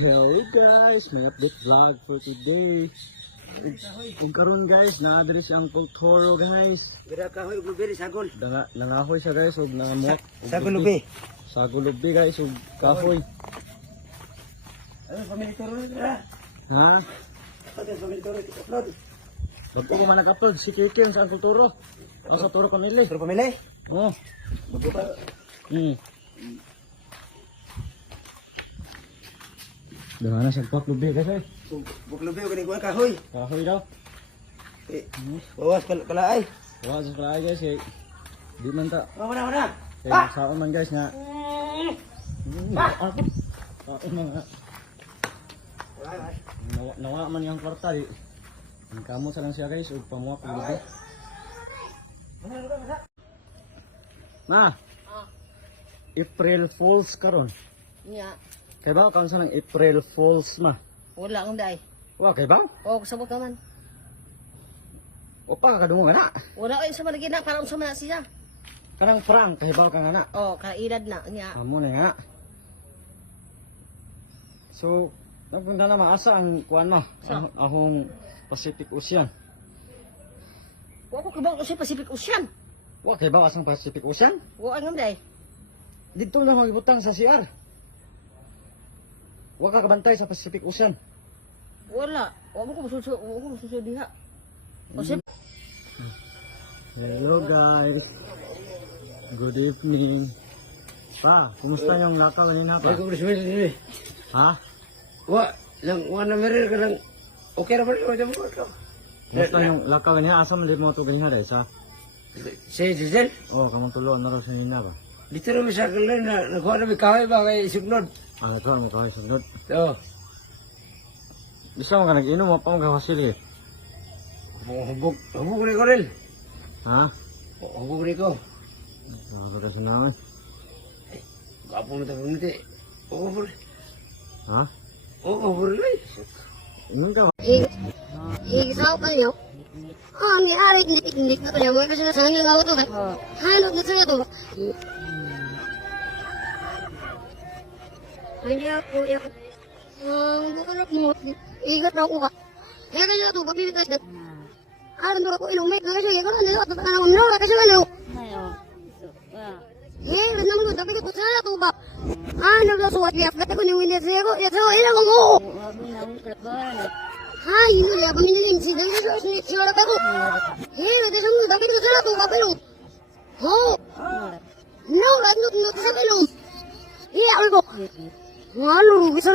Hello guys, may update vlog for today. Kung karon guys, na-address ang Toro guys. Bira kahoy ug biri sagol. Nangahoy siya guys ug nangamuak. Sagol lubi. Sagol lubi guys ug kahoy. Ano family toro na? Ha? Ano family toro upload? Bago ko man nag-upload si Kikin sa Toro. O sa Toro Pamilya. Toro pamilya? Oh. Magbuka. Dahan na sa pak lubi guys eh. Buk lubi ug kuan kahoy. Kahoy daw. Bawas kalaay. Wala sa kalay guys eh. Di man ta. Mana. Kaya saan man guys nga. Ako. Mga nawa man yung kwarta di. Ang kamo sa lang siya guys ug pamuak ug lubi. Na. April Fools karon. Nya, Kay ba kang sa ng April Fools ma? wala akong day. Wa kay ba? O, kasabot naman. O pa kadungo na. Wala ko yung sa malagina, parang sa na siya. Kanang prank kay ba kang ana. O, kailad na. Nya, Amo na nga. So, nagpunta na maasa ang kuan mo, Sa? ahong Pacific Ocean. wala ko kabang sa Pacific Ocean. Wa kay ba asang Pacific Ocean? Wala akong day. Dito na ako ibutang sa CR. Wa ka kabantay sa Pacific Ocean. Wala. Wala ko masusunod diha. O, sip. Hello guys. Good evening. Pa, kumusta yung lakaw niya pa? Ay ko bismillah. Ha? Wa lang wana merer ka lang. Okay ra ba ito mo ko? Kumusta yung lakaw niya? Asam li mo to ganyan dai sa? Si Diesel. Oh, kamong tuloan na raw sa nina ba? Dito na sa kalay na nakuha na may kahoy ba kay sugnod. Ah, ito ang kaway sunod. Oh. Bisa mo ka nag-inom mo pa mga kasili. Hubog ni ko rin. Ha? Hubog ni ko. Sabi ka sa namin. Kapo mo tayo nito. Oo, bro. Ha? Oo, bro. Inom ka ba? Isaw pa niyo. Ni ari nitik na kanya mo kasi sa hangin ako to. Hanot na sa to. Hindi ako ya. Bukan mo. Igat na ako ka. Kaya kaya to papilit na. Alam mo ko ilong may kasi ko na nila at ano no kasi ano. Naman ko dapat ko sa to ba. Ano ga suwat ya kata ko ni William Zego. Ya so ila ko. Ay, no ya pamilya si dahil sa si wala pa ko. Nade sa mo dapat ko sa to ba pero. Oh. No, no sa pero. Iya, ako. Malu, bisa